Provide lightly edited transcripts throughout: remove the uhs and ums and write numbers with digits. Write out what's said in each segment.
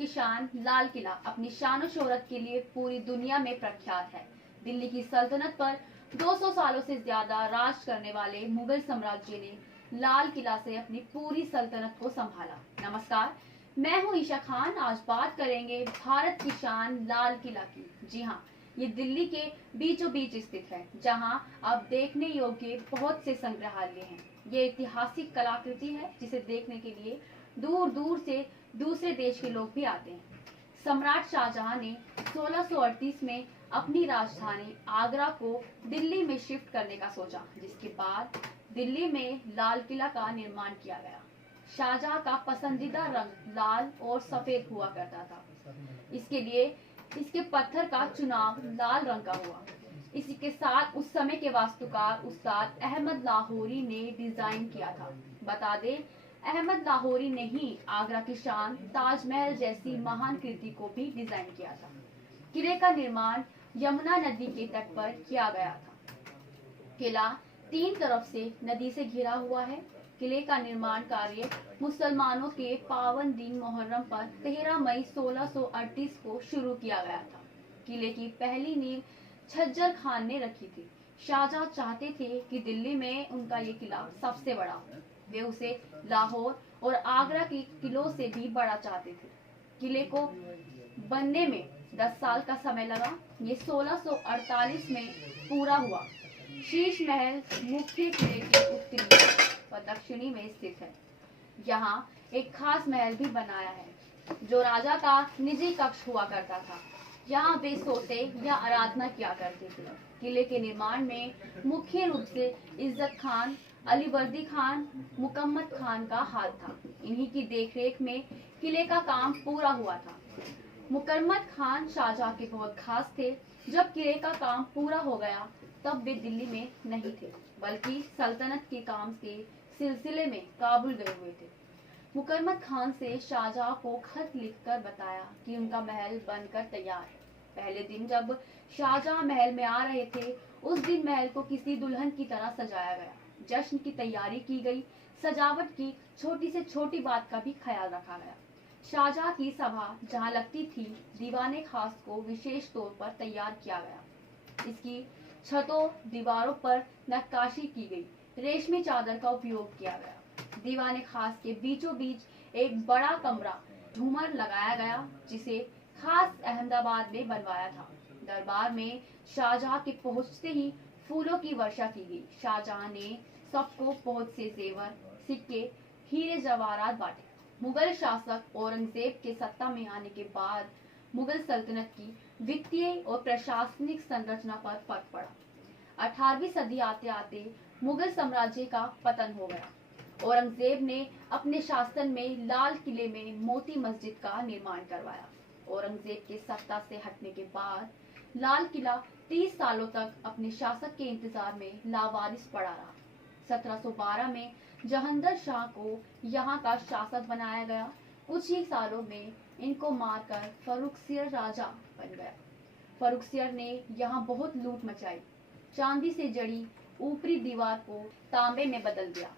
की शान लाल किला अपनी शान और शोहरत के लिए पूरी दुनिया में प्रख्यात है। दिल्ली की सल्तनत पर 200 सालों से ज्यादा राज करने वाले मुगल साम्राज्य ने लाल किला से अपनी पूरी सल्तनत को संभाला। नमस्कार, मैं हूं ईशा खान। आज बात करेंगे भारत की शान लाल किला की। जी हाँ, ये दिल्ली के बीचों बीच स्थित है, जहां अब देखने योग्य बहुत से संग्रहालय हैं। ये ऐतिहासिक कलाकृति है जिसे देखने के लिए दूर दूर से दूसरे देश के लोग भी आते हैं। सम्राट शाहजहां ने 1638 में अपनी राजधानी आगरा को दिल्ली में शिफ्ट करने का सोचा, जिसके बाद दिल्ली में लाल किला का निर्माण किया गया। शाहजहां का पसंदीदा रंग लाल और सफेद हुआ करता था, इसके लिए इसके पत्थर का चुनाव लाल रंग का हुआ। इसी के साथ उस समय के वास्तुकार उस्ताद अहमद लाहौरी ने डिजाइन किया था। बता दें, अहमद लाहौरी ने ही आगरा की शान ताजमहल जैसी महान कृति को भी डिजाइन किया था। किले का निर्माण यमुना नदी के तट पर किया गया था। किला 3 तरफ से नदी से घिरा हुआ है। किले का निर्माण कार्य मुसलमानों के पावन दिन मुहर्रम पर 13 मई 1638 को शुरू किया गया था। किले की पहली नींव छज्जर खान ने रखी थी। शाहजहां चाहते थे कि दिल्ली में उनका ये किला सबसे बड़ा हो। वे उसे लाहौर और आगरा के किलों से भी बड़ा चाहते थे। किले को बनने में 10 साल का समय लगा। ये 1648 में पूरा हुआ। शीश महल मुख्य किले के उत्तरी व दक्षिणी में स्थित है। यहाँ एक खास महल भी बनाया है, जो राजा का निजी कक्ष हुआ करता था। यहाँ वे सोते या आराधना किया करते थे। किले के निर्माण में मुख्य रूप से इज्जत खान, अलीवर्दी खान, मुकम्मद खान का हाथ था। इन्हीं की देखरेख में किले का काम पूरा हुआ था। मुकम्मद खान शाहजहां के बहुत खास थे। जब किले का काम पूरा हो गया, तब वे दिल्ली में नहीं थे, बल्कि सल्तनत के काम के सिलसिले में काबुल गए हुए थे। मुकम्मद खान से शाहजहां को खत लिखकर बताया कि उनका महल बनकर तैयार है। पहले दिन जब शाहजहां महल में आ रहे थे, उस दिन महल को किसी दुल्हन की तरह सजाया गया। जश्न की तैयारी की गई। सजावट की छोटी से छोटी बात का भी ख्याल रखा गया। शाहजहां की सभा जहां लगती थी, दीवाने खास को विशेष तौर पर तैयार किया गया। इसकी छतों, दीवारों पर नक्काशी की गई। रेशमी चादर का उपयोग किया गया। दीवाने खास के बीचों बीच एक बड़ा कमरा झूमर लगाया गया, जिसे खास अहमदाबाद में बनवाया था। दरबार में शाहजहां के पहुंचते ही फूलों की वर्षा की गई। शाहजहां ने सबको बहुत से जेवर, सिक्के, हीरे जवाहरात बांटे। मुगल शासक औरंगजेब के सत्ता में आने के बाद मुगल सल्तनत की वित्तीय और प्रशासनिक संरचना पर फर्क पड़ा। 18वीं सदी आते आते मुगल साम्राज्य का पतन हो गया। औरंगजेब ने अपने शासन में लाल किले में मोती मस्जिद का निर्माण करवाया। औरंगजेब के सत्ता से हटने के बाद लाल किला 30 सालों तक अपने शासक के इंतजार में लावारिस पड़ा रहा। 1712 में जहांगीर शाह को यहाँ का शासक बनाया गया। कुछ ही सालों में इनको मारकर फर्रुखसियर राजा बन गया। फर्रुखसियर ने यहाँ बहुत लूट मचाई। चांदी से जड़ी ऊपरी दीवार को तांबे में बदल दिया।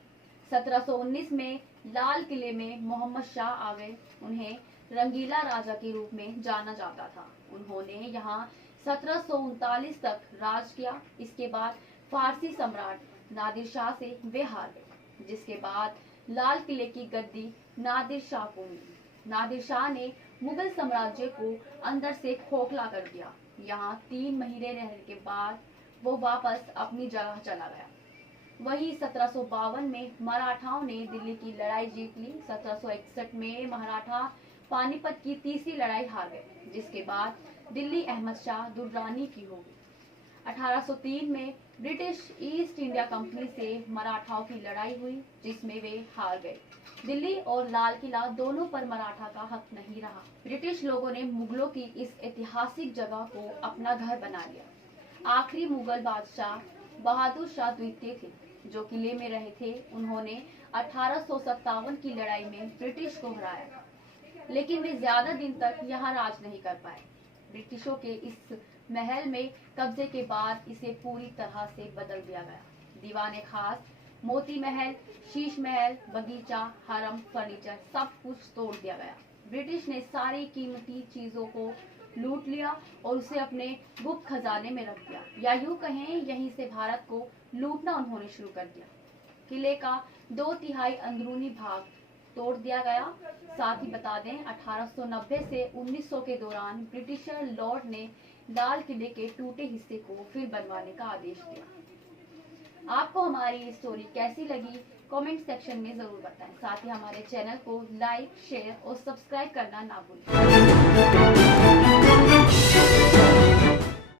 1719 में लाल किले में मोहम्मद शाह आ गए। उन्हें रंगीला राजा के रूप में जाना जाता था। उन्होंने यहाँ 1739 तक राज किया। इसके बाद फारसी सम्राट नादिर शाह से वे हार गए, जिसके बाद लाल किले की गद्दी नादिर शाह को मिली। नादिर शाह ने मुगल साम्राज्य को अंदर से खोखला कर दिया। यहाँ 3 महीने रहने के बाद वो वापस अपनी जगह चला गया। वही 1752 में मराठाओं ने दिल्ली की लड़ाई जीत ली। 1761 में मराठा पानीपत की तीसरी लड़ाई हार गए, जिसके बाद दिल्ली अहमद शाह दुर्रानी की हो गई। 1803 में ब्रिटिश ईस्ट इंडिया कंपनी से मराठाओं की लड़ाई हुई, जिसमें वे हार गए। दिल्ली और लाल किला दोनों पर मराठा का हक नहीं रहा। ब्रिटिश लोगों ने मुगलों की इस ऐतिहासिक जगह को अपना घर बना लिया। आखिरी मुगल बादशाह बहादुर शाह द्वितीय थे, जो किले में रहे थे। उन्होंने 1857 की लड़ाई में ब्रिटिश को हराया था, लेकिन वे ज्यादा दिन तक यहाँ राज नहीं कर पाए। ब्रिटिशों के इस महल में कब्जे के बाद इसे पूरी तरह से बदल दिया गया। दीवाने खास, मोती महल, शीश महल, बगीचा, हरम, फर्नीचर सब कुछ तोड़ दिया गया। ब्रिटिश ने सारी कीमती चीजों को लूट लिया और उसे अपने गुप्त खजाने में रख दिया, या यूं कहें यहीं से भारत को लूटना उन्होंने शुरू कर दिया। किले का 2/3 अंदरूनी भाग तोड़ दिया गया। साथ ही बता दें 1890 से 1900 के दौरान ब्रिटिशर लॉर्ड ने लाल किले के टूटे हिस्से को फिर बनवाने का आदेश दिया। आपको हमारी स्टोरी कैसी लगी कमेंट सेक्शन में जरूर बताएं। साथ ही हमारे चैनल को लाइक, शेयर और सब्सक्राइब करना ना भूलें।